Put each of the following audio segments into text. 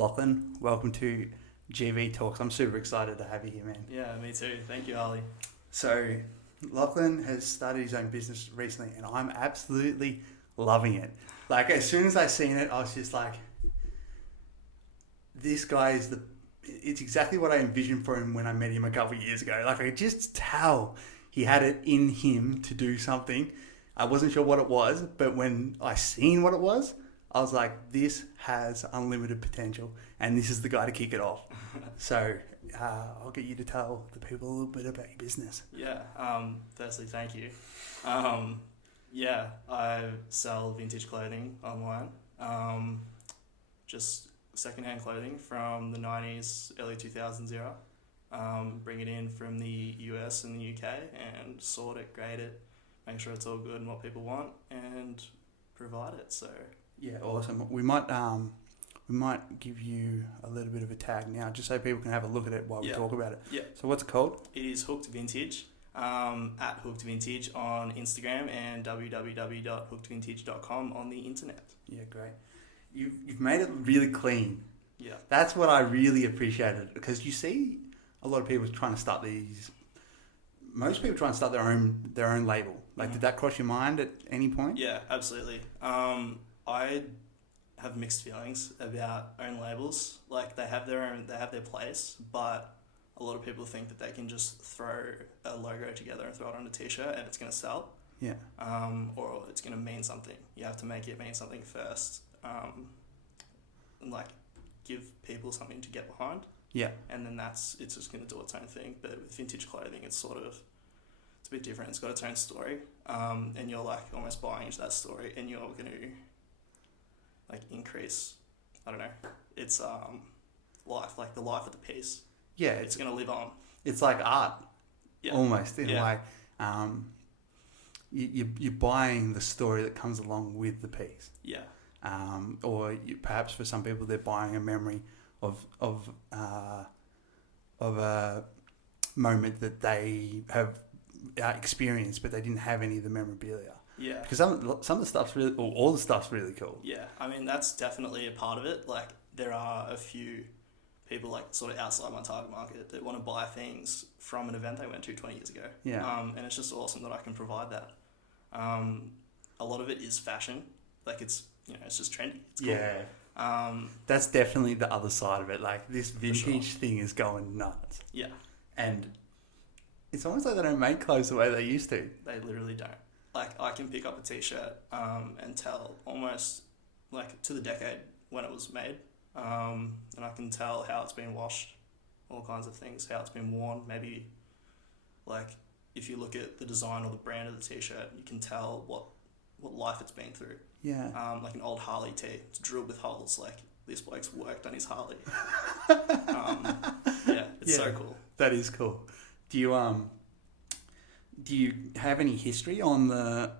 Lachlan, welcome to GV Talks. I'm super excited to have you here, man. Yeah, me too. Thank you, Ali. So, Lachlan has started his own business recently, and I'm absolutely loving it. Like, as soon as I seen it, I was just like, this guy is it's exactly what I envisioned for him when I met him a couple of years ago. Like, I could just tell he had it in him to do something. I wasn't sure what it was, but when I seen what it was, I was like, this has unlimited potential, and this is the guy to kick it off. So, I'll get you to tell the people a little bit about your business. Yeah, firstly, thank you. I sell vintage clothing online. Just secondhand clothing from the 90s, early 2000s era. Bring it in from the US and the UK and sort it, grade it, make sure it's all good and what people want, and provide it. So yeah, awesome. We might give you a little bit of a tag now, just so people can have a look at it while we talk about it. Yeah. So what's it called? It is Hooked Vintage. At Hooked Vintage on Instagram and www.hookedvintage.com on the internet. Yeah, great. You've made it really clean. Yeah. That's what I really appreciated, because you see a lot of people trying to start these. Most people try and start their own label. Like, did that cross your mind at any point? Yeah, absolutely. I have mixed feelings about own labels. Like, they have their place, but a lot of people think that they can just throw a logo together and throw it on a t-shirt and it's going to sell. Yeah. Or it's going to mean something. You have to make it mean something first. And like, give people something to get behind. Yeah. And then it's just going to do its own thing. But with vintage clothing, it's a bit different. It's got its own story. And you're like almost buying into that story, and you're going to like increase, I don't know, it's life, like the life of the piece. Yeah. It's going to live on. It's like art. Yeah. Almost in a way. You're buying the story that comes along with the piece. Yeah. Or perhaps for some people, they're buying a memory of a moment that they have experienced, but they didn't have any of the memorabilia. Yeah. Because some of the stuff's really, or all the stuff's really cool. Yeah. I mean, that's definitely a part of it. Like, there are a few people, like, sort of outside my target market that want to buy things from an event they went to 20 years ago. Yeah. And it's just awesome that I can provide that. A lot of it is fashion. Like, it's just trendy. It's cool. Yeah. That's definitely the other side of it. Like, this vintage thing is going nuts. Yeah. And it's almost like they don't make clothes the way they used to. They literally don't. Like, I can pick up a t-shirt and tell almost, like, to the decade when it was made. And I can tell how it's been washed, all kinds of things, how it's been worn. Maybe, like, if you look at the design or the brand of the t-shirt, you can tell what life it's been through. Yeah. Like an old Harley tee. It's drilled with holes. Like, this bloke's worked on his Harley. It's so cool. That is cool. Do you have any history on the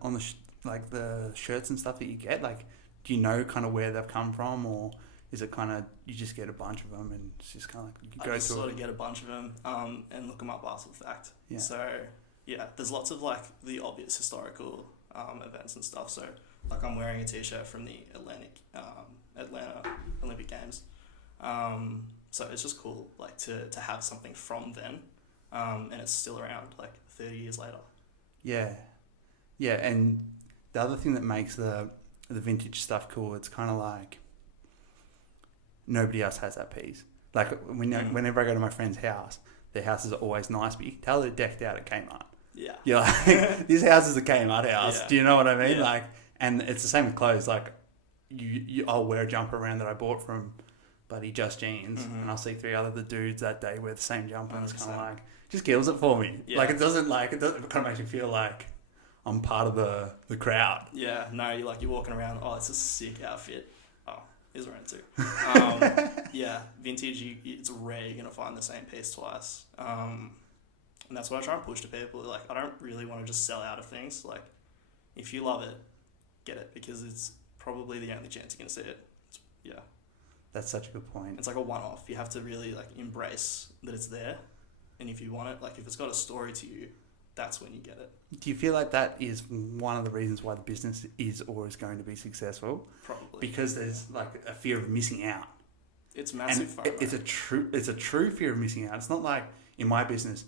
the shirts and stuff that you get? Like, do you know kind of where they've come from, or is it kind of you just get a bunch of them and it's just kind of like you go I just sort of get a bunch of them and look them up after the fact. Yeah. So yeah, there's lots of like the obvious historical events and stuff. So like, I'm wearing a t-shirt from the Atlanta Olympic Games. So it's just cool, like, to have something from then, and it's still around like 30 years later. Yeah. Yeah, and the other thing that makes the vintage stuff cool, it's kind of like nobody else has that piece. Like, whenever I go to my friend's house, their houses are always nice, but you can tell they're decked out at Kmart. Yeah. You're like, this house is a Kmart house. Yeah. Do you know what I mean? Yeah. Like, and it's the same with clothes. Like, I'll wear a jumper around that I bought from bloody Just Jeans, and I'll see 3 other dudes that day wear the same jumper, and it's kind of like, just kills it for me. Yeah. Like, it kind of makes me feel like I'm part of the crowd. Yeah, no, you're walking around, oh, it's a sick outfit. Oh, here's around too. Yeah, vintage, it's rare you're going to find the same piece twice. And that's what I try and push to people. Like, I don't really want to just sell out of things. Like, if you love it, get it, because it's probably the only chance you're going to see it. Yeah. That's such a good point. It's like a one-off. You have to really like embrace that it's there. And if you want it, like, if it's got a story to you, that's when you get it. Do you feel like that is one of the reasons why the business is or is going to be successful? Probably. Because there's like a fear of missing out. It's massive and FOMO. It's a true fear of missing out. It's not like in my business,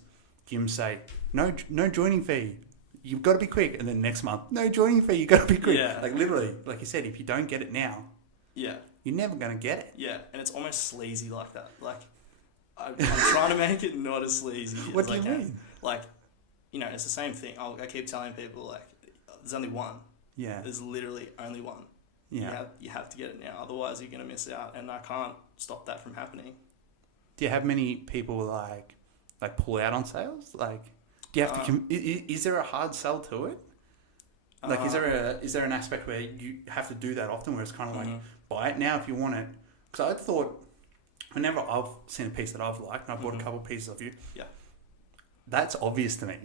gyms say no joining fee. You've got to be quick, and then next month, no joining fee. You've got to be quick. Yeah. Like literally, like you said, if you don't get it now, yeah, you're never going to get it. yeah, and it's almost sleazy like that. Like I'm trying to make it not as sleazy. What as do I you can. mean? Like, it's the same thing. I keep telling people like, there's only one. Yeah. There's literally only one. Yeah. You have to get it now, otherwise you're gonna miss out, and I can't stop that from happening. Do you have many people like pull out on sales? Like, do you have to? Is there a hard sell to it? Like, is there an aspect where you have to do that often, where it's kind of like buy it now if you want it? Because I thought whenever I've seen a piece that I've liked, and I bought a couple of pieces of you, that's obvious to me.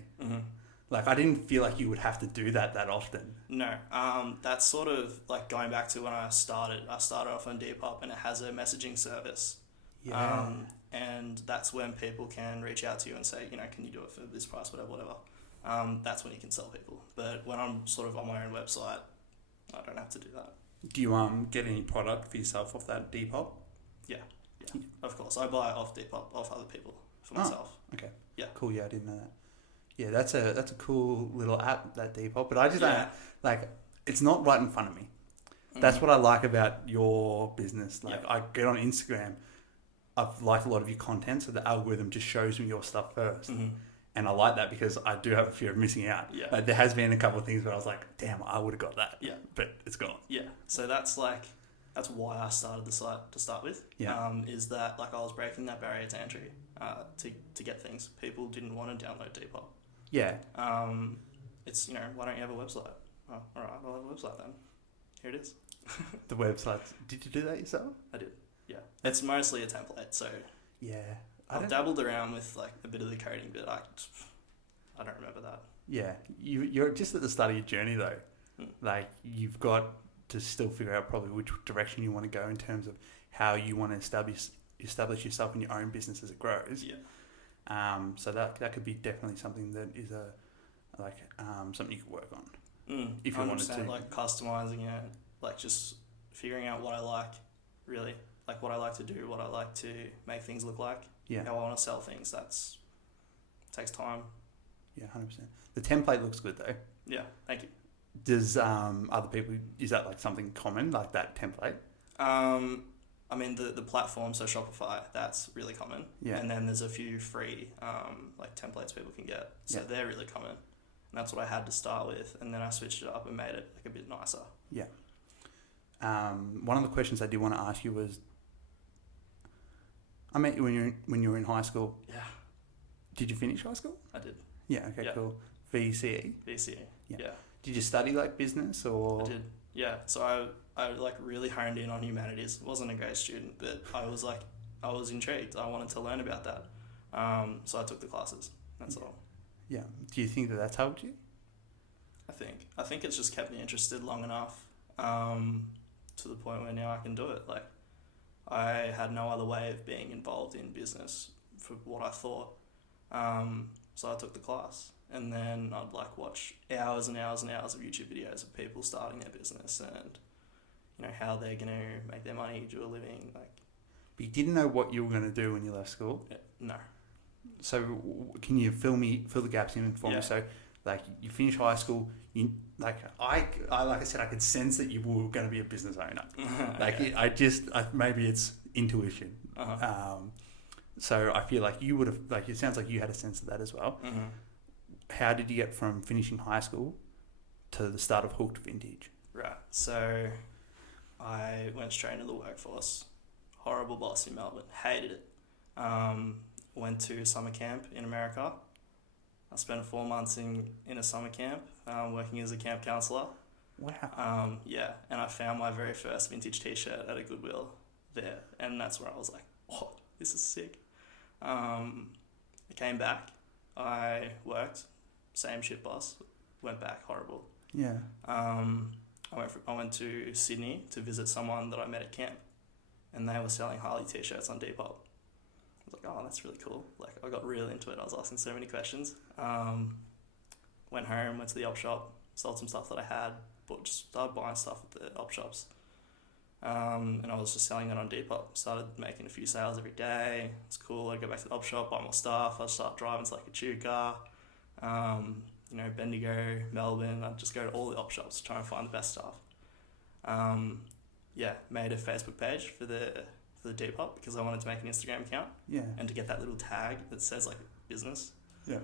Like, I didn't feel like you would have to do that often. No, that's sort of like going back to when I started. I started off on Depop, and it has a messaging service. Yeah. And that's when people can reach out to you and say, can you do it for this price, whatever. That's when you can sell people. But when I'm sort of on my own website, I don't have to do that. Do you get any product for yourself off that Depop? Yeah, of course. I buy off Depop, off other people for myself. Okay. Yeah. Cool. Yeah, I didn't know that. Yeah, that's a cool little app, that Depop. But I just don't, like, it's not right in front of me. That's what I like about your business. Like, I get on Instagram, I've liked a lot of your content, so the algorithm just shows me your stuff first. And I like that because I do have a fear of missing out. Yeah. Like, there has been a couple of things where I was like, damn, I would have got that. Yeah. But it's gone. Yeah. So that's why I started the site to start with. Yeah. Is that like I was breaking that barrier to entry to get things. People didn't want to download Depop. Yeah. It's, why don't you have a website? Oh, all right, I'll have a website then. Here it is. The website. Did you do that yourself? I did. Yeah. It's mostly a template, so yeah. I've dabbled around with like a bit of the coding, but I don't remember that. Yeah. You're just at the start of your journey though. Like, you've got to still figure out probably which direction you want to go in terms of how you want to establish yourself in your own business as it grows. Yeah. So that could be definitely something that is something you could work on. If you wanted to, like customizing it, like just figuring out what I like, really, like what I like to do, what I like to make things look like. Yeah. How I want to sell things. Takes time. Yeah, 100%. The template looks good though. Yeah, thank you. Does other people, is that like something common, like that template? I mean, the platform, so Shopify, that's really common. Yeah. And then there's a few free like templates people can get. So they're really common. And that's what I had to start with. And then I switched it up and made it like a bit nicer. Yeah. One of the questions I did want to ask you was, I met you when you were in high school. Yeah. Did you finish high school? I did. Yeah, okay, cool. VCE? VCE, yeah. Did you study like business or? I did, yeah. So I like really honed in on humanities. Wasn't a great student, but I was intrigued. I wanted to learn about that. So I took the classes. That's all. Yeah. Do you think that that's helped you? I think it's just kept me interested long enough to the point where now I can do it. Like, I had no other way of being involved in business for what I thought. So I took the class, and then I'd like watch hours and hours and hours of YouTube videos of people starting their business and how they're going to make their money, do a living. Like, but you didn't know what you were going to do when you left school? No. So can you fill the gaps in for me? So like, you finish high school, I said, I could sense that you were going to be a business owner. Maybe it's intuition. So I feel like you would have, like, it sounds like you had a sense of that as well. How did you get from finishing high school to the start of Hooked Vintage? Right. So I went straight into the workforce. Horrible boss in Melbourne. Hated it. Went to summer camp in America. I spent 4 months in a summer camp working as a camp counsellor. Wow. Yeah, and I found my very first vintage t-shirt at a Goodwill there, and that's where I was like, oh, this is sick. I came back. I worked. Same shit boss. Went back. Horrible. Yeah. I went to Sydney to visit someone that I met at camp, and they were selling Harley t-shirts on Depop. I was like, oh, that's really cool. Like, I got real into it. I was asking so many questions. Went home, went to the op shop, sold some stuff that I had, but just started buying stuff at the op shops. And I was just selling it on Depop. Started making a few sales every day. It's cool. I'd go back to the op shop, buy more stuff. I'd start driving to like a Echuca, Bendigo, Melbourne. I'd just go to all the op shops to try and find the best stuff. Made a Facebook page for the Depop because I wanted to make an Instagram account. Yeah. And to get that little tag that says like business. Yeah.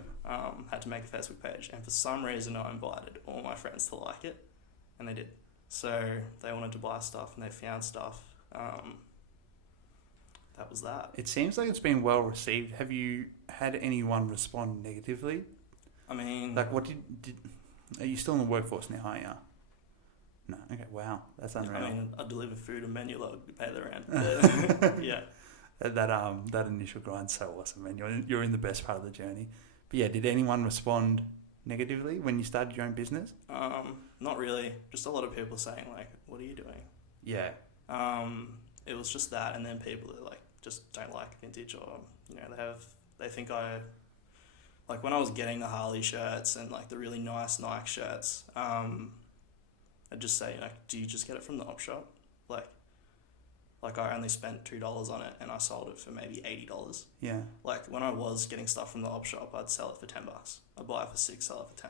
Had to make a Facebook page, and for some reason I invited all my friends to like it, and they did. So they wanted to buy stuff, and they found stuff. That was that. It seems like it's been well received. Have you had anyone respond negatively? I mean, like, what did are you still in the workforce now? Aren't you? No. Okay. Wow, that's unreal. I mean, I deliver food and menu log to pay the rent. Yeah. That initial grind's so awesome, man. You're in the best part of the journey. But yeah, did anyone respond negatively when you started your own business? Not really. Just a lot of people saying like, "What are you doing?" Yeah. It was just that, and then people that like just don't like vintage, or they think I like when I was getting the Harley shirts and like the really nice Nike shirts. I'd just say like, "Do you just get it from the op shop?" Like I only spent $2 on it and I sold it for maybe $80. Yeah. Like when I was getting stuff from the op shop, I'd sell it for $10. I'd buy it for $6, sell it for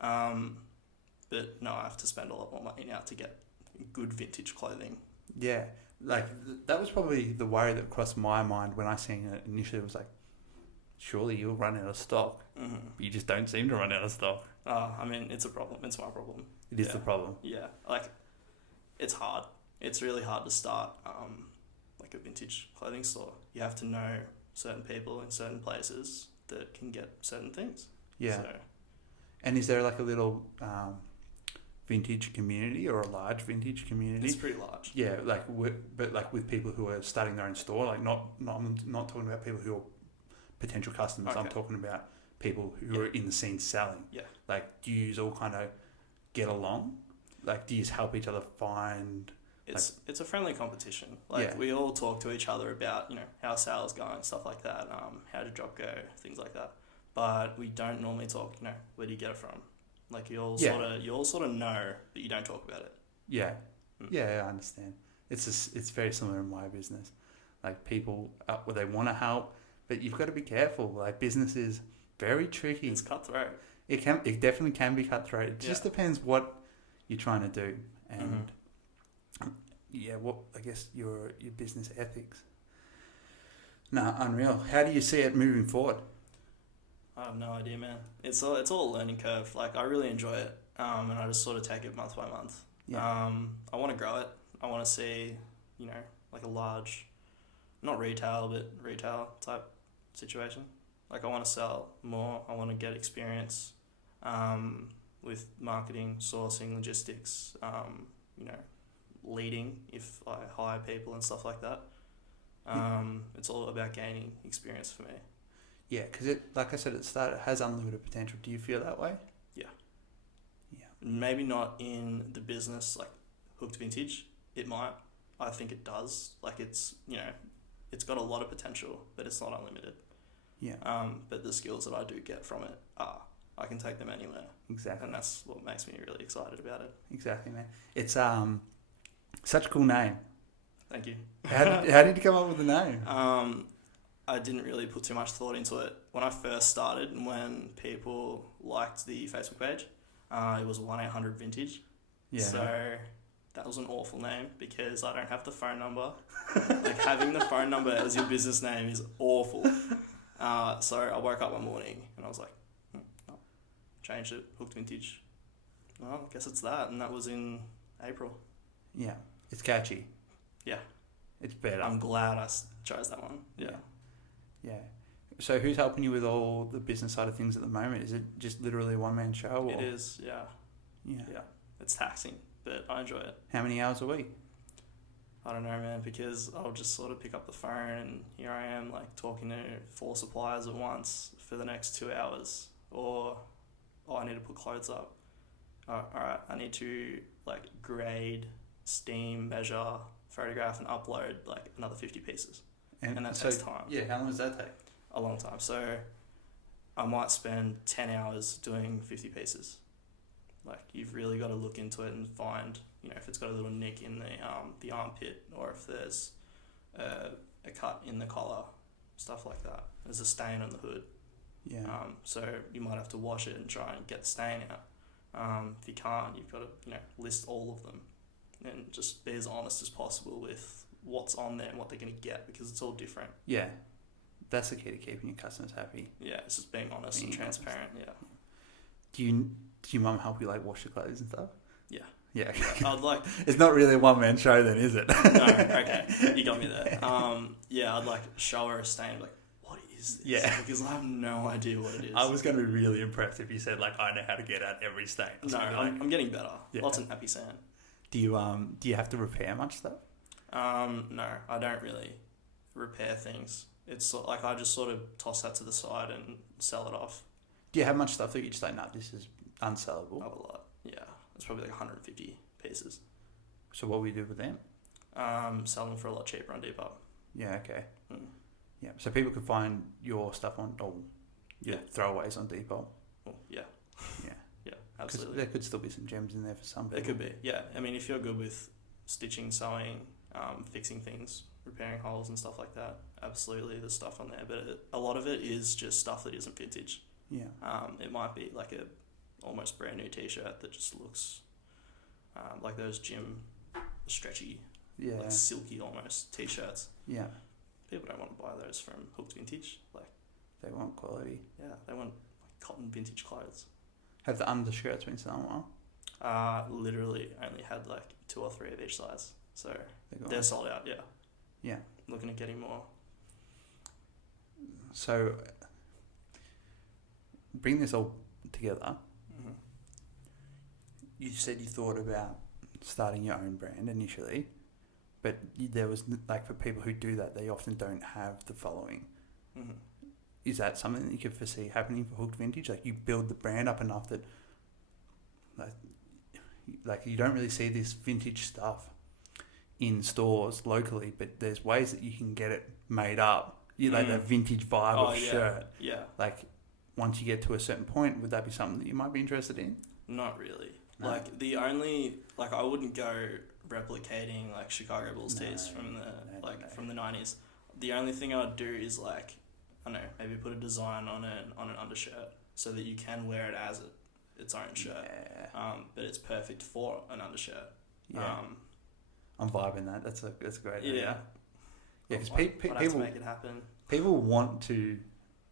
$10. But no, I have to spend a lot more money now to get good vintage clothing. Yeah. Like that was probably the worry that crossed my mind when I seen it initially. It was like, surely you'll run out of stock. Mm-hmm. But you just don't seem to run out of stock. I mean, it's a problem. It's my problem. It is the problem. Yeah. Like it's hard. It's really hard to start like a vintage clothing store. You have to know certain people in certain places that can get certain things. Yeah. So, and is there like a little vintage community or a large vintage community? it's pretty large. Yeah, but with people who are starting their own store, like I'm not talking about people who are potential customers. Okay. I'm talking about people who are in the scene selling. Yeah. Like, do you all kind of get along? Like, do you help each other find? It's a friendly competition. Like we all talk to each other about how sales going, stuff like that. How did drop go, things like that. But we don't normally talk. Where do you get it from? Like you all sort of know, but you don't talk about it. Yeah, yeah, I understand. It's very similar in my business. Like people, they want to help, but you've got to be careful. Like business is very tricky. It's cutthroat. It definitely can be cutthroat. It just depends what you're trying to do, and what I guess your business ethics. No, unreal. How do you see it moving forward? I have no idea, man. It's all a learning curve. Like I really enjoy it, and I just sort of take it month by month. Yeah. I want to grow it. I want to see, like a large, not retail, but retail type situation. Like I want to sell more. I want to get experience, with marketing, sourcing, logistics. Leading if I hire people and stuff like that. It's all about gaining experience for me. Yeah, because like I said at the start, it has unlimited potential. Do you feel that way? Yeah. Yeah. Maybe not in the business, like Hooked Vintage. It might. I think it does. Like it's it's got a lot of potential, but it's not unlimited. Yeah. But the skills that I do get from it I can take them anywhere. Exactly. And that's what makes me really excited about it. Exactly, man. It's such a cool name. Thank you. How did you come up with the name? I didn't really put too much thought into it. When I first started, when people liked the Facebook page, it was 1-800-VINTAGE. Yeah. So that was an awful name because I don't have the phone number. Like having the phone number as your business name is awful. So I woke up one morning and I was like, changed it, Hooked Vintage. Well, I guess it's that. And that was in April. Yeah. It's catchy. Yeah. It's better. I'm glad I chose that one. Yeah. Yeah. So who's helping you with all the business side of things at the moment? Is it just literally a one-man show? Or? It is, yeah. Yeah. Yeah. It's taxing, but I enjoy it. How many hours a week? I don't know, man, because I'll just sort of pick up the phone and here I am, like, talking to 4 suppliers at once for the next 2 hours. Or, I need to put clothes up. All right, I need to, like, grade, steam, measure, photograph, and upload, like, another 50 pieces. And that takes time. Yeah, how long does that take? A long time. So I might spend 10 hours doing 50 pieces. Like, you've really got to look into it and find if it's got a little nick in the armpit, or if there's a cut in the collar, stuff like that. There's a stain on the hood. Yeah. So you might have to wash it and try and get the stain out. If you can't, you've got to list all of them and just be as honest as possible with what's on there and what they're going to get, because it's all different. Yeah. That's the key to keeping your customers happy. Yeah, it's just being honest and transparent. Yeah. Do your mum help you like wash your clothes and stuff? Yeah. Yeah. I'd like. It's not really a one-man show then, is it? No. Okay. You got me there. Yeah, I'd like show her a stain. Like, what is this? Yeah. Because I have no idea what it is. I was going to be really impressed if you said like, I know how to get out every stain. No, I'm getting better. Yeah. Lots of happy sand. Do you have to repair much stuff? No, I don't really repair things. It's like I just sort of toss that to the side and sell it off. Do you have much stuff that you just like, no, this is unsellable? I have a lot. Yeah, it's probably like 150 pieces. So what will you do with them? Sell them for a lot cheaper on Depop. Yeah, okay. Yeah, so people can find your stuff on, throwaways on Depop. Well, yeah. Yeah. Yeah, absolutely. There could still be some gems in there for some people. There could be, yeah. I mean, if you're good with stitching, sewing, fixing things, repairing holes and stuff like that, absolutely there's stuff on there. But a lot of it is just stuff that isn't vintage. Yeah. It might be like a almost brand new t-shirt that just looks like those gym stretchy, like silky almost t-shirts. Yeah. People don't want to buy those from Hooked Vintage. Like, they want quality. Yeah, they want cotton vintage clothes. Have the undershirts been selling well? Literally only had like 2 or 3 of each size. So they're sold out, yeah. Yeah. Looking at getting more. So, bring this all together. Mm-hmm. You said you thought about starting your own brand initially, but there was, like, for people who do that, they often don't have the following. Mm-hmm. Is that something that you could foresee happening for Hooked Vintage? Like, you build the brand up enough that, like you don't really see this vintage stuff in stores locally, but there's ways that you can get it made up. You like that vintage vibe of shirt. Yeah. Like, once you get to a certain point, would that be something that you might be interested in? Not really. No. Like, the only, like, I wouldn't go replicating like Chicago Bulls tees from the from the 90s. The only thing I'd do is like, I don't know, maybe put a design on an undershirt so that you can wear it as its own shirt. Yeah. But it's perfect for an undershirt. Yeah. I'm vibing that. That's a great idea. Yeah. Yeah, because people have to make it happen. People want to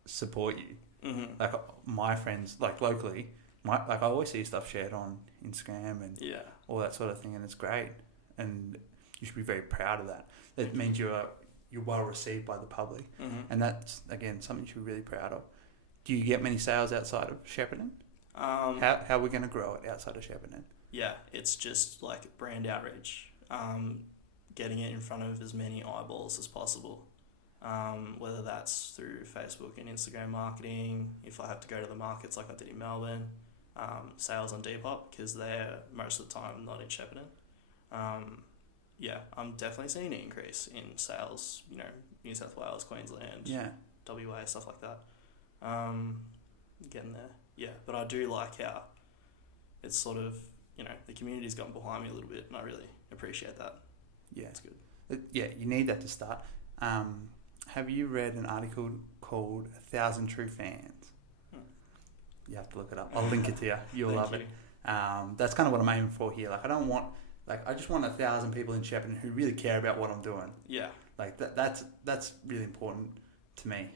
support you. Mm-hmm. Like my friends, like locally, I always see stuff shared on Instagram and all that sort of thing, and it's great. And you should be very proud of that. It means you're well received by the public, and that's again something you should be really proud of. Do you get many sales outside of Shepparton? How are we going to grow it outside of Shepparton? Yeah, it's just like brand outreach. Getting it in front of as many eyeballs as possible, whether that's through Facebook and Instagram marketing, if I have to go to the markets like I did in Melbourne, sales on Depop, because they're most of the time not in Shepparton. I'm definitely seeing an increase in sales, New South Wales, Queensland, WA, stuff like that. Getting there. But I do like how it's sort of, the community's gotten behind me a little bit, and I really appreciate that. Yeah. It's good. You need that to start. Have you read an article called 1,000 True Fans? You have to look it up. I'll link it to you. You'll love it. That's kind of what I'm aiming for here. Like, I just want 1,000 people in Shepparton who really care about what I'm doing. Yeah. Like, that's really important to me.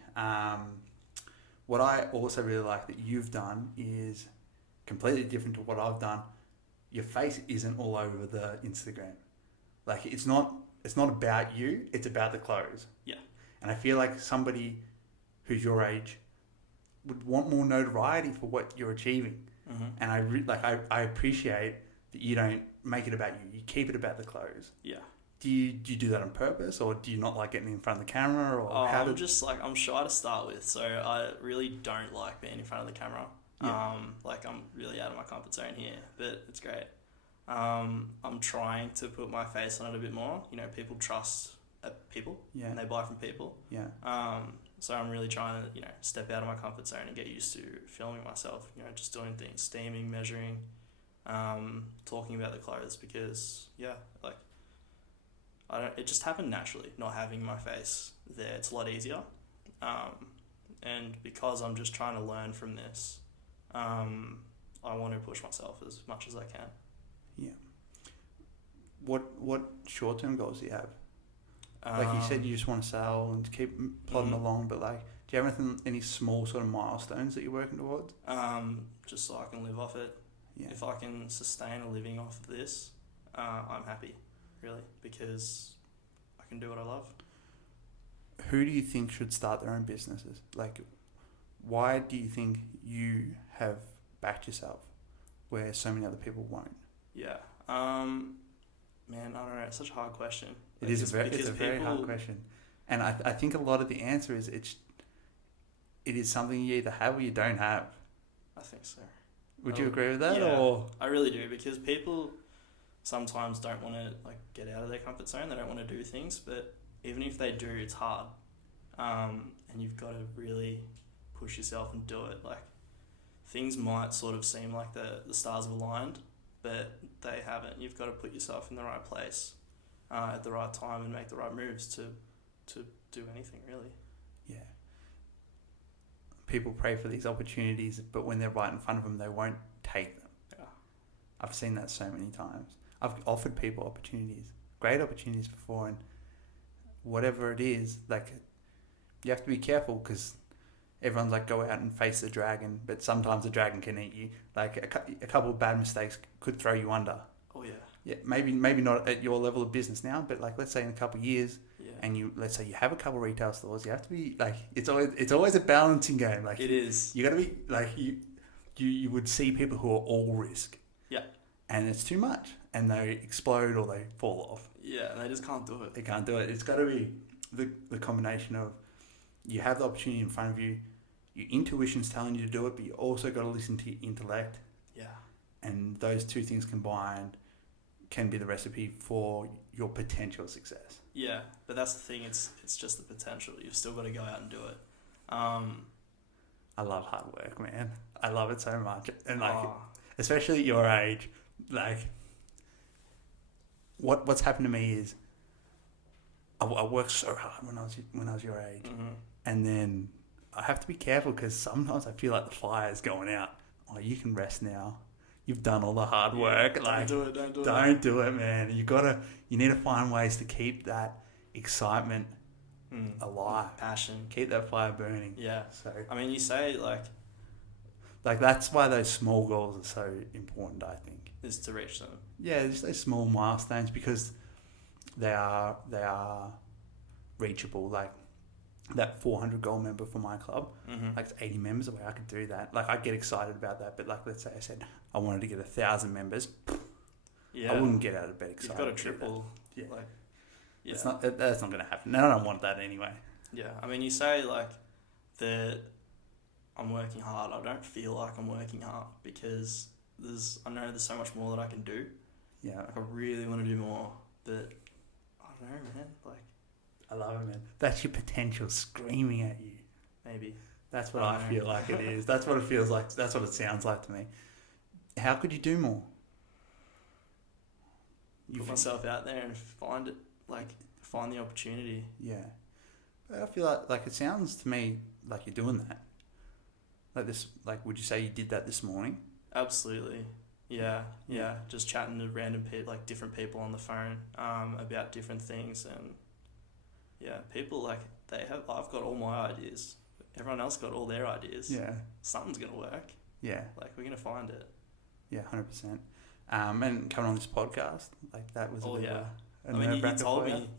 What I also really like that you've done is completely different to what I've done. Your face isn't all over the Instagram. Like, it's not about you, it's about the clothes. Yeah. And I feel like somebody who's your age would want more notoriety for what you're achieving. Mm-hmm. And I appreciate that you don't make it about you. You keep it about the clothes. Yeah. Do you do that on purpose, or do you not like getting in front of the camera? Or I'm shy to start with, so I really don't like being in front of the camera. Yeah. I'm really out of my comfort zone here, but it's great. I'm trying to put my face on it a bit more. People trust people, and they buy from people. Yeah. So I'm really trying to, step out of my comfort zone and get used to filming myself. Just doing things, steaming, measuring, talking about the clothes because, like, it just happened naturally, not having my face there. It's a lot easier. And because I'm just trying to learn from this, I want to push myself as much as I can. Yeah. What short-term goals do you have? Like you said, you just want to sell and keep plodding along, but like, do you have any small sort of milestones that you're working towards? Just so I can live off it. Yeah. If I can sustain a living off of this, I'm happy, really, because I can do what I love. Who do you think should start their own businesses? Like, why do you think you have backed yourself where so many other people won't? Yeah. Man, I don't know. It's such a hard question. It is it's a very hard question. And I think a lot of the answer is it is something you either have or you don't have. I think so. Would you agree with that? Yeah, or? I really do, because people sometimes don't want to like get out of their comfort zone. They don't want to do things, but even if they do, it's hard. And you've got to really push yourself and do it. Like, things might sort of seem like the stars have aligned, but they haven't. You've got to put yourself in the right place at the right time and make the right moves to do anything, really. Yeah. People pray for these opportunities, but when they're right in front of them, they won't take them. Yeah. I've seen that so many times. I've offered people opportunities, great opportunities before, and whatever it is, like, you have to be careful because everyone's like, go out and face the dragon, but sometimes the dragon can eat you. Like, a couple of bad mistakes could throw you under. Oh, yeah. Yeah, maybe not at your level of business now, but like, let's say in a couple of years, and let's say you have a couple of retail stores, you have to be like, it's always a balancing game. Like, it is. You got to be like, you would see people who are all risk. Yeah. And it's too much, and they explode or they fall off. Yeah, and they just can't do it. They can't do it. It's got to be the combination of, you have the opportunity in front of you, your intuition's telling you to do it, but you also got to listen to your intellect. Yeah. And those two things combined can be the recipe for your potential success. Yeah, but that's the thing. It's just the potential. You've still got to go out and do it. I love hard work, man. I love it so much, and like, especially at your age, like, what's happened to me is, I worked so hard when I was your age, and then I have to be careful because sometimes I feel like the fire's going out. Oh, you can rest now. You've done all the hard work. Like, don't do it, man. You need to find ways to keep that excitement alive. Passion. Keep that fire burning. Yeah. So, I mean, you say like that's why those small goals are so important, I think. Is to reach them. Yeah, just those small milestones, because they are reachable. Like, that 400 goal member for my club, like, it's 80 members away. I could do that. Like, I get excited about that, but like, let's say I said I wanted to get 1,000 members. I wouldn't get out of bed excited. You've got to triple. Yeah. Like, yeah. That's not going to happen. And I don't want that anyway. Yeah. I mean, you say like that I'm working hard. I don't feel like I'm working hard because I know there's so much more that I can do. Yeah. Like, I really want to do more, but I don't know, man. Like, I love it, man. That's your potential screaming at you. Maybe. That's what I feel like it is. That's what it feels like. That's what it sounds like to me. How could you do more? Put myself out there and find the opportunity. Yeah. But I feel like it sounds to me like you're doing that. Like this, like, would you say you did that this morning? Absolutely. Yeah. Just chatting to random people, like different people on the phone, about different things, and yeah, people like I've got all my ideas. Everyone else got all their ideas. Yeah. Something's gonna work. Yeah. Like, we're gonna find it. Yeah, 100%. And coming on this podcast, like, that was you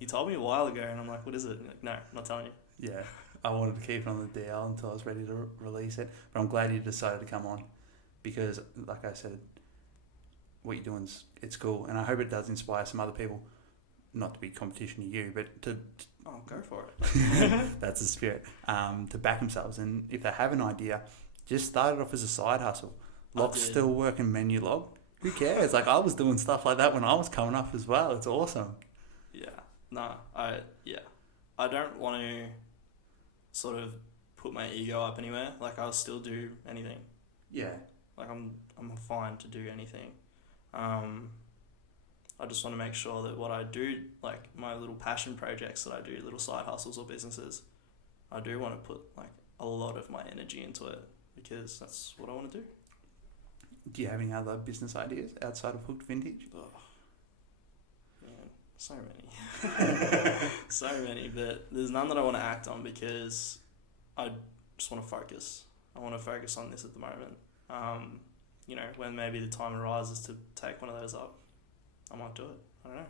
told me a while ago, and I'm like, what is it? And like, no, I'm not telling you. Yeah. I wanted to keep it on the DL until I was ready to release it, but I'm glad you decided to come on, because, like I said, what you're doing it's cool, and I hope it does inspire some other people, not to be competition to you, but to go for it. That's the spirit. To back themselves, and if they have an idea, just start it off as a side hustle. Loc's still working menu log. Who cares? Like, I was doing stuff like that when I was coming up as well. It's awesome. Yeah. I don't want to sort of put my ego up anywhere. Like, I'll still do anything. Yeah. Like, I'm fine to do anything. I just want to make sure that what I do, like my little passion projects that I do, little side hustles or businesses, I do want to put like a lot of my energy into it because that's what I want to do. Do you have any other business ideas outside of Hooked Vintage? Oh, man, so many. So many, but there's none that I want to act on because I just want to focus. I want to focus on this at the moment. You know, when maybe the time arises to take one of those up, I might do it. I don't know.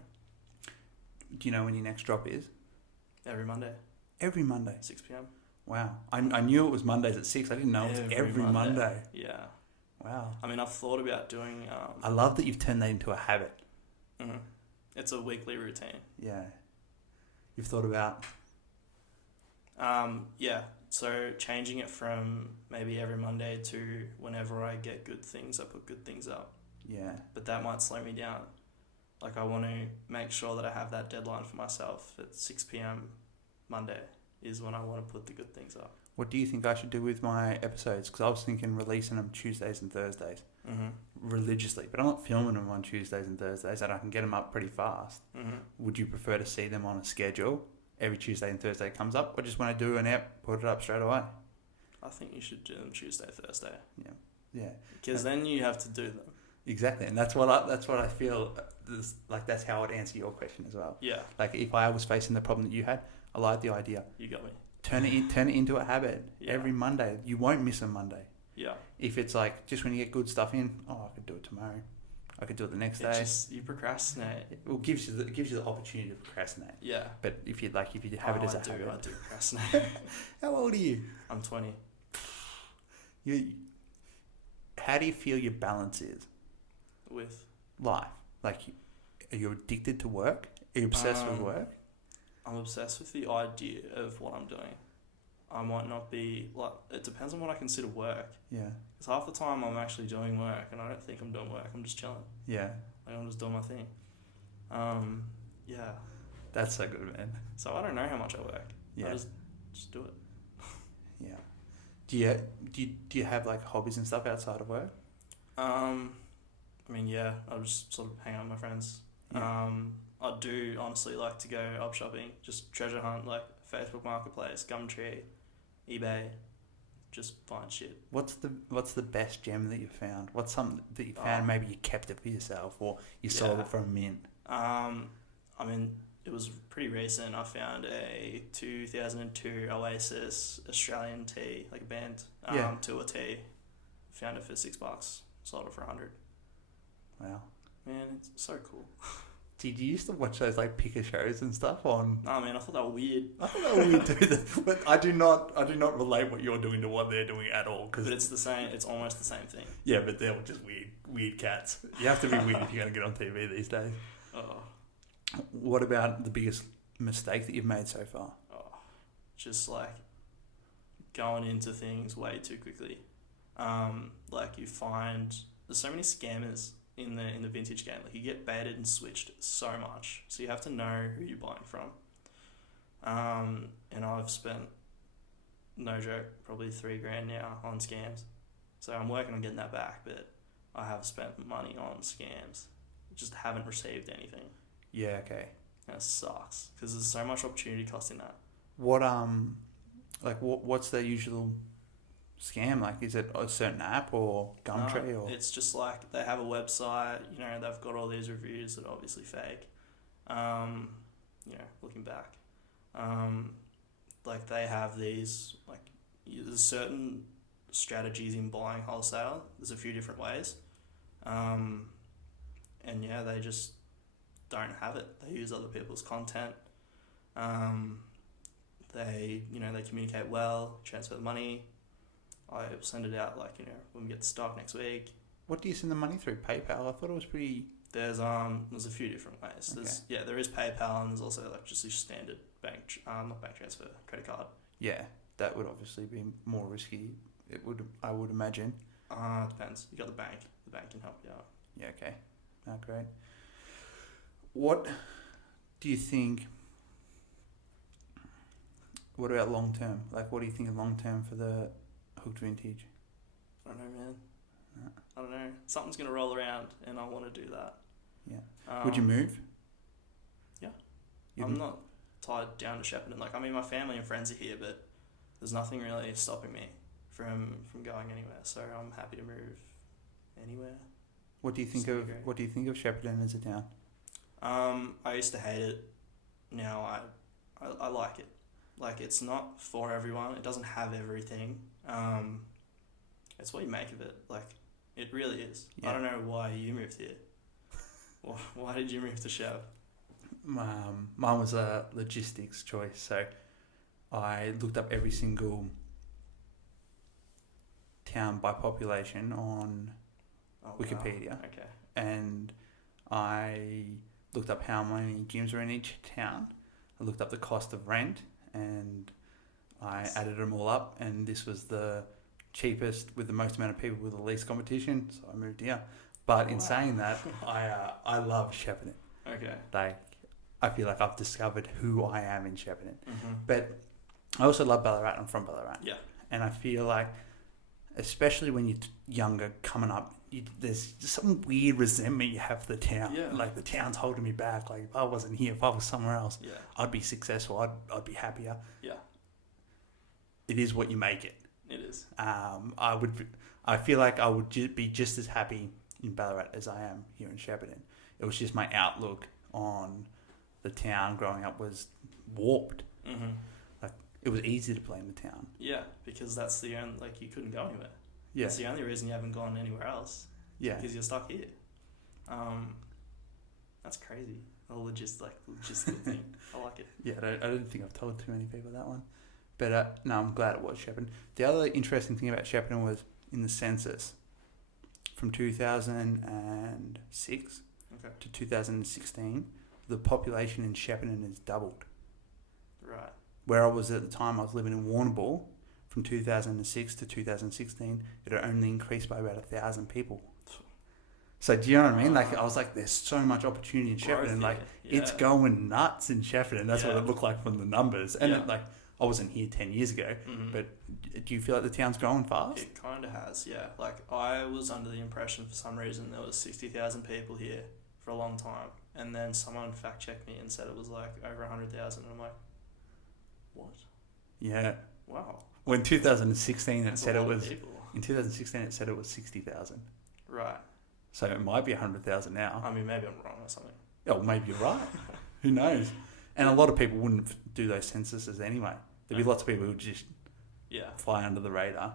Do you know when your next drop is? Every Monday. Every Monday? 6 p.m. Wow. I knew it was Mondays at 6. I didn't know it was every Monday. Yeah. Wow. I mean, I've thought about doing... I love that you've turned that into a habit. Mm-hmm. It's a weekly routine. Yeah. You've thought about... Yeah. So changing it from maybe every Monday to whenever I get good things, I put good things up. Yeah. But that might slow me down. Like I want to make sure that I have that deadline for myself at 6 p.m. Monday is when I want to put the good things up. What do you think I should do with my episodes? Because I was thinking releasing them Tuesdays and Thursdays religiously, but I'm not filming them on Tuesdays and Thursdays and I can get them up pretty fast. Would you prefer to see them on a schedule? Every Tuesday and Thursday comes up, or just when I do an app, put it up straight away? I think you should do them Tuesday, Thursday. Yeah. Because then you have to do them. Exactly, and that's what I feel. Like that's how I'd answer your question as well. Yeah. Like if I was facing the problem that you had, I like the idea. You got me. Turn it into a habit. Every Monday. You won't miss a Monday. Yeah. If it's like just when you get good stuff in, I could do it tomorrow. I could do it the next day. You procrastinate. It gives you the opportunity to procrastinate. Yeah. But if you have it as a habit. I do procrastinate. How old are you? I'm 20. How do you feel your balance is? With? Life. Like, are you addicted to work? Are you obsessed with work? I'm obsessed with the idea of what I'm doing. I might not be, like, it depends on what I consider work. Yeah. Because half the time I'm actually doing work and I don't think I'm doing work. I'm just chilling. Yeah. Like, I'm just doing my thing. Yeah. That's so good, man. So I don't know how much I work. Yeah. I just do it. Yeah. Do you have like hobbies and stuff outside of work? I mean, yeah, I'll just sort of hang out with my friends. Yeah. I do honestly like to go up shopping, just treasure hunt, like Facebook Marketplace, Gumtree, eBay, just find shit. What's the best gem that you found? What's something that you found? Maybe you kept it for yourself, or you sold it for a mint. I mean, it was pretty recent. I found a 2002 Oasis Australian tee, like a band tour tee. Found it for $6. Sold it for $100. Wow. Man, it's so cool. Did you used to watch those like picker shows and stuff on? No, man, I thought they were weird. I thought they were weird too. But I do not relate what you're doing to what they're doing at all. But it's the same. It's almost the same thing. Yeah, but they're just weird cats. You have to be weird if you're going to get on TV these days. Oh. What about the biggest mistake that you've made so far? Oh, just like going into things way too quickly. Like you find there's so many scammers in the vintage game. Like you get baited and switched so much, so you have to know who you're buying from. And I've spent, no joke, probably $3,000 now on scams. So I'm working on getting that back, but I have spent money on scams. Just haven't received anything. Yeah, okay. And it sucks because there's so much opportunity cost in that. What's the usual scam? Like, is it a certain app or Gumtree? No, it's just like they have a website, they've got all these reviews that are obviously fake. Looking back, like they have these, like there's certain strategies in buying wholesale. There's a few different ways. They just don't have it. They use other people's content. They communicate well, transfer the money. I send it out when we get the stock next week. What do you send the money through? PayPal? I thought it was pretty... There's a few different ways. Okay. There is PayPal and there's also just your standard not bank transfer, credit card. Yeah, that would obviously be more risky. I would imagine. Depends. You got the bank. The bank can help you out. Yeah, okay. Oh, great. What do you think... What about long term? Like, what do you think of long term for the Hooked Vintage? I don't know, man. No. I don't know, something's going to roll around and I want to do that. Yeah. Would you move? Yeah. I'm not tied down to Shepparton. Like, I mean, my family and friends are here, but there's nothing really stopping me from going anywhere. So I'm happy to move anywhere. What do you think of Shepparton as a town? I used to hate it. Now I like it. Like, it's not for everyone. It doesn't have everything. It's what you make of it. Like, it really is. Yeah. I don't know why you moved here. Why did you move to Shep? Mine was a logistics choice. So I looked up every single town by population on Wikipedia. Wow. Okay. And I looked up how many gyms are in each town. I looked up the cost of rent, and I added them all up, and this was the cheapest with the most amount of people with the least competition, so I moved here. But in saying that, I love Shepparton. Okay. Like, I feel like I've discovered who I am in Shepparton. Mm-hmm. But I also love Ballarat. I'm from Ballarat. Yeah. And I feel like, especially when you're younger, coming up, there's some weird resentment you have for the town. Yeah. Like, the town's holding me back. Like, if I wasn't here, if I was somewhere else, I'd be successful. I'd be happier. Yeah. It is what you make it. It is. I feel like I would be just as happy in Ballarat as I am here in Shepparton. It was just my outlook on the town growing up was warped. Mm-hmm. Like, it was easy to blame the town. Yeah, because that's the only, like, you couldn't go anywhere. Yeah. That's the only reason you haven't gone anywhere else. Yeah. Because you're stuck here. That's crazy. The logistical thing. I like it. Yeah, I don't think I've told too many people that one. But no, I'm glad it was Shepparton. The other interesting thing about Shepparton was in the census from 2006 to 2016, the population in Shepparton has doubled. Right. Where I was at the time, I was living in Warrnambool. From 2006 to 2016, it had only increased by about 1,000 people. So do you know what I mean? Like, I was like, there's so much opportunity in Shepparton. Like, it's going nuts in Shepparton. That's what it looked like from the numbers. And it, like, I wasn't here 10 years ago, but do you feel like the town's growing fast? It kind of has, yeah. Like, I was under the impression for some reason there was 60,000 people here for a long time. And then someone fact-checked me and said it was like over 100,000. And I'm like, what? Yeah. Wow. Well, in 2016 it said it was... In 2016 it said it was 60,000. Right. So it might be 100,000 now. I mean, maybe I'm wrong or something. Oh, maybe you're right. Who knows? And a lot of people wouldn't do those censuses anyway. There'd be lots of people who would just fly under the radar.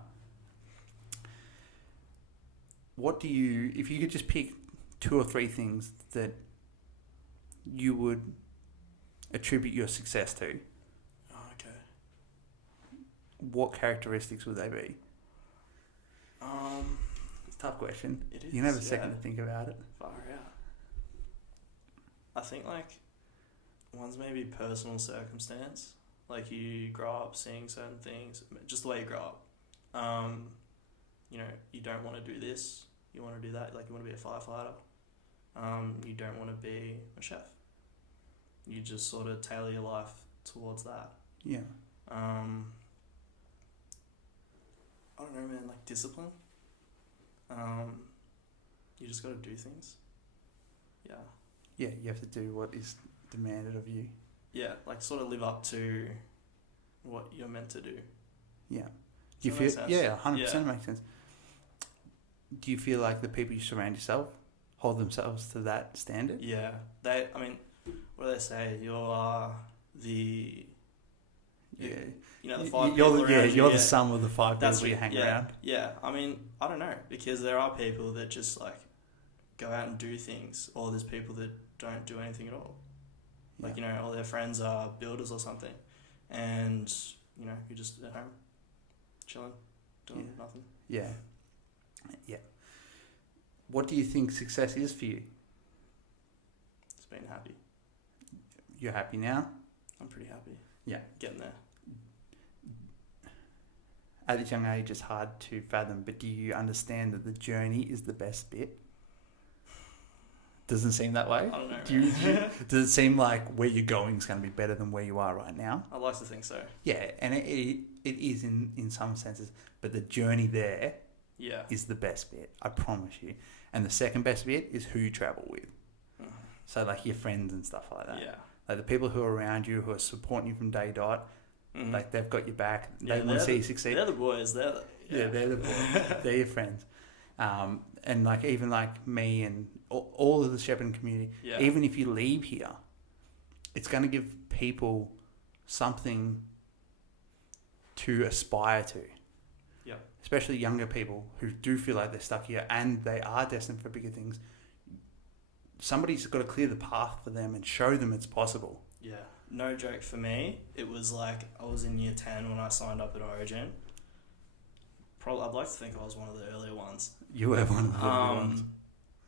What do you... If you could just pick 2 or 3 things that you would attribute your success to, what characteristics would they be? It's a tough question. It is. You can have a second to think about it. Far out. I think, like, one's maybe personal circumstance. Like, you grow up seeing certain things, just the way you grow up. You know, you don't want to do this. You want to do that. Like, you want to be a firefighter. You don't want to be a chef. You just sort of tailor your life towards that. Yeah. I don't know, man, like discipline. You just got to do things. Yeah. Yeah, you have to do what is demanded of you. Yeah, like sort of live up to what you're meant to do. Yeah. Do you feel? Yeah, 100% makes sense. Do you feel like the people you surround yourself hold themselves to that standard? Yeah. I mean, what do they say? You're the... Yeah. You know, the 5 people around you. You're the sum of the 5 people you hang around. Yeah, I mean, I don't know, because there are people that just, like, go out and do things, or there's people that don't do anything at all. Like, you know, all their friends are builders or something, and, you know, you're just at home, chilling, doing nothing. Yeah. Yeah. What do you think success is for you? It's being happy. You're happy now? I'm pretty happy. Yeah. Getting there. At this young age, it's hard to fathom, but do you understand that the journey is the best bit? Doesn't seem that way? I don't know. Does it seem like where you're going is going to be better than where you are right now? I like to think so. Yeah, and it is in some senses, but the journey there is the best bit. I promise you. And the second best bit is who you travel with. Mm. So like your friends and stuff like that. Yeah. Like the people who are around you, who are supporting you from day dot, like they've got your back. They want to see you succeed. They're the boys. They're the boys. They're your friends. And like even like me and all of the Shepparton community, even if you leave here, it's going to give people something to aspire to. Yeah. Especially younger people who do feel like they're stuck here and they are destined for bigger things. Somebody's got to clear the path for them and show them it's possible. Yeah. No joke, for me, it was like I was in year 10 when I signed up at Origin. Probably, I'd like to think I was one of the earlier ones. You were one of the earlier ones.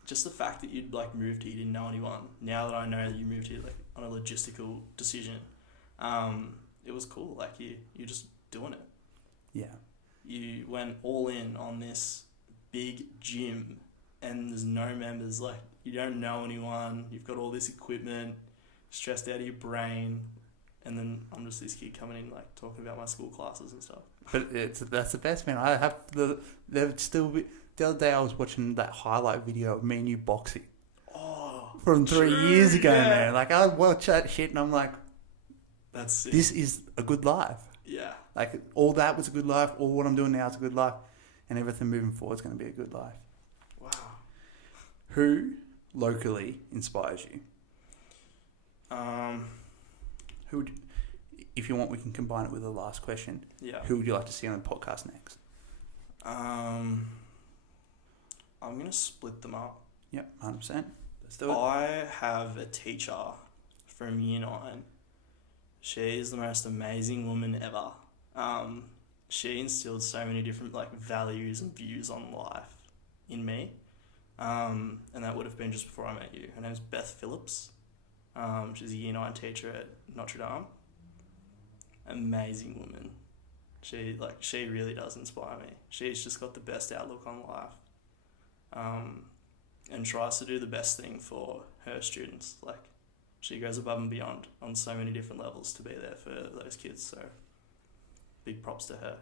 Just the fact that you'd like moved here, you didn't know anyone. Now that I know that you moved here like on a logistical decision, it was cool. Like you're just doing it. Yeah. You went all in on this big gym and there's no members. Like you don't know anyone. You've got all this equipment, stressed out of your brain. And then I'm just this kid coming in like talking about my school classes and stuff. But that's the best, man. I have the other day I was watching that highlight video of me and you boxing. Oh, from 3 years ago, man. Like I watch that shit and I'm like, that's sick. This is a good life. Yeah. Like all that was a good life. All what I'm doing now is a good life, and everything moving forward is going to be a good life. Wow. Who locally inspires you? Who would, if you want, we can combine it with the last question. Yeah. Who would you like to see on the podcast next? I'm going to split them up. Yep, 100%. Let's do it. I have a teacher from year 9. She's the most amazing woman ever. She instilled so many different like values and views on life in me. And that would have been just before I met you. Her name's Beth Phillips. She's a year 9 teacher at Notre Dame. Amazing woman. She really does inspire me. She's just got the best outlook on life. And tries to do the best thing for her students. Like, she goes above and beyond on so many different levels to be there for those kids. So, big props to her.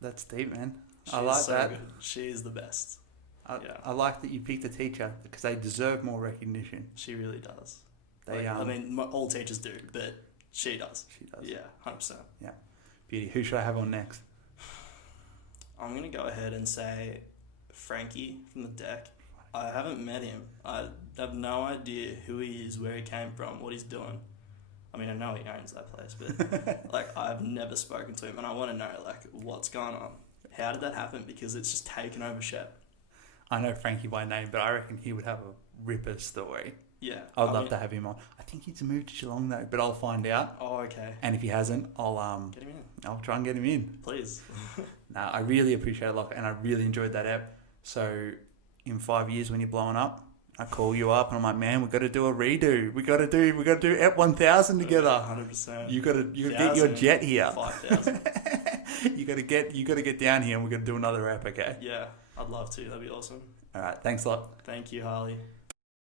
That's deep, man. She's I like so that. Good. She is the best. I like that you picked a teacher because they deserve more recognition. She really does. They all teachers do, but she does. She does. Yeah, 100%. Yeah. Beauty. Who should I have on next? I'm going to go ahead and say Frankie from the deck. I haven't met him. I have no idea who he is, where he came from, what he's doing. I mean, I know he owns that place, but I've never spoken to him, and I want to know what's going on. How did that happen? Because it's just taken over Shep. I know Frankie by name, but I reckon he would have a ripper story. Yeah. I'd love to have him on. I think he's moved to Geelong though, but I'll find out. Oh, okay. And if he hasn't, I'll get him in. I'll try and get him in. Please. Nah, I really appreciate it, Lachlan, and I really enjoyed that app. So in 5 years when you're blowing up, I call you up and I'm like, man, we've got to do a redo. We got to do Ep 1000 together. 100%. You got to get your jet here. 5,000. you got to get down here and we're going to do another app, okay? Yeah, I'd love to. That'd be awesome. All right, thanks a lot. Thank you, Harley.